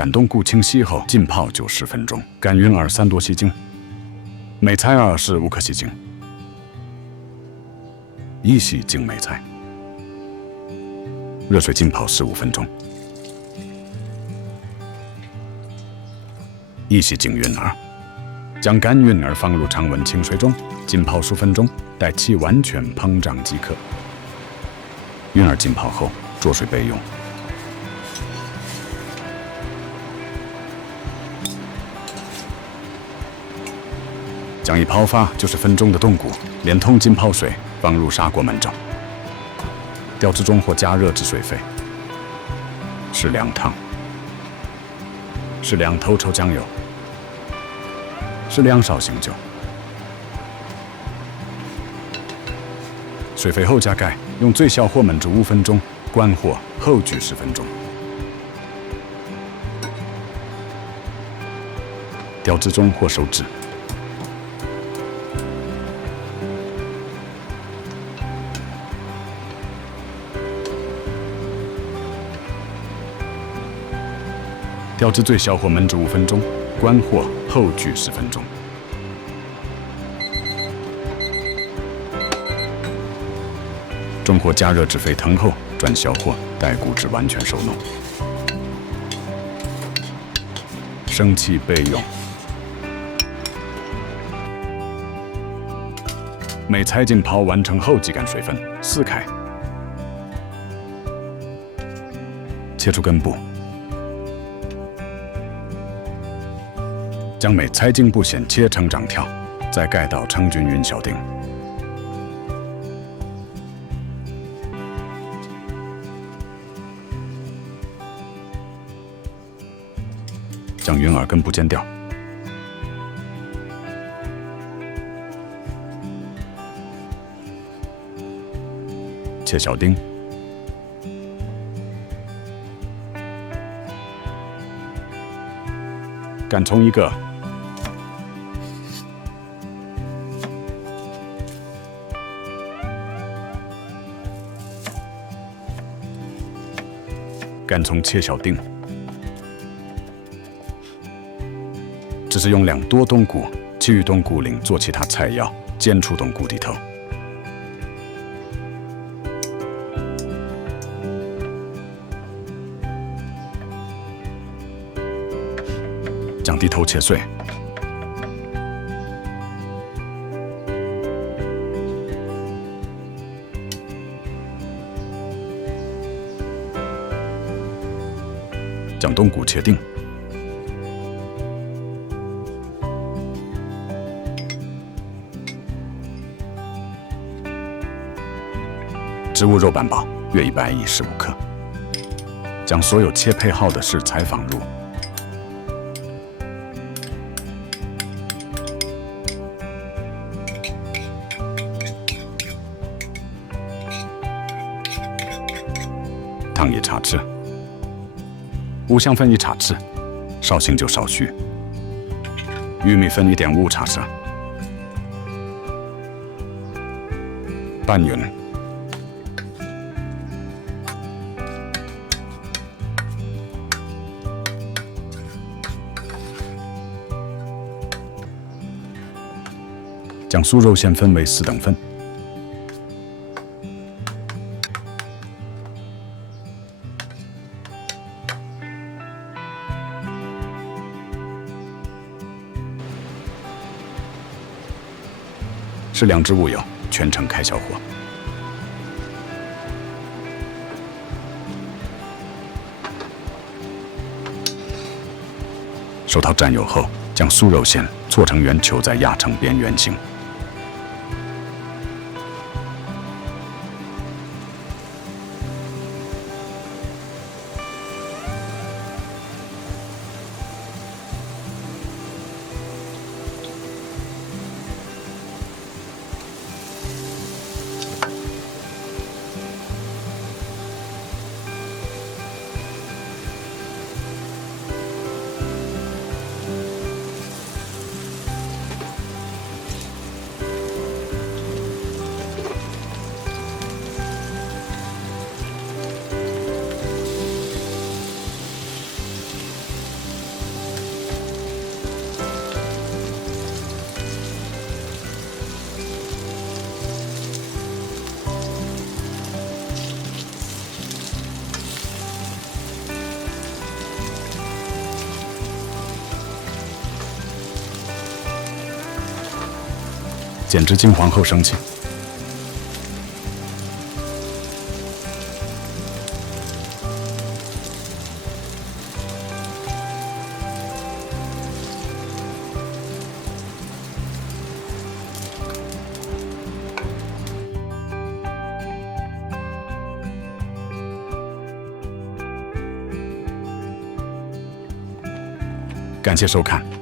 干冬菇清洗后浸泡90分钟，干云耳3多西精，梅菜25克西精，一洗净梅菜，热水浸泡15分钟，一洗净云耳，将干云耳放入常温清水中浸泡10分钟，待其完全膨胀即可。云耳浸泡后焯水备用。将已泡发90分钟的冬菇连同浸泡水放入砂锅焖蒸，调至中火加热至水沸，适量糖，适量透抽酱油，适量绍兴酒。水沸后加盖，用最小火焖煮5分钟，关火后焗10分钟。调至中火收汁。调至最小火焖煮5分钟，关火后焗10分钟。中火加热至沸腾后，转小火，待菇汁完全熟浓。生气备用。梅菜浸泡完成后挤干水分，撕开，切出根部。将梅菜茎部先切成长条，再盖到成均匀小丁。将云耳根部剪掉，切小丁。干葱1个，干葱切小丁。只是用2多冬菇，其余冬菇另做其他菜肴，煎出冬菇底头。将底头切碎，将冬菇切丁。植物肉半包，约100亿15克。将所有切配好的食材放入，糖1茶匙，五香粉1茶匙，绍兴酒少许，玉米粉1.5茶匙，拌匀。将酥肉馅分为4等份，适量植物油，全程开小火。手套沾油后，将酥肉馅搓成圆球，再压成边圆形。简直惊皇后生气。感谢收看。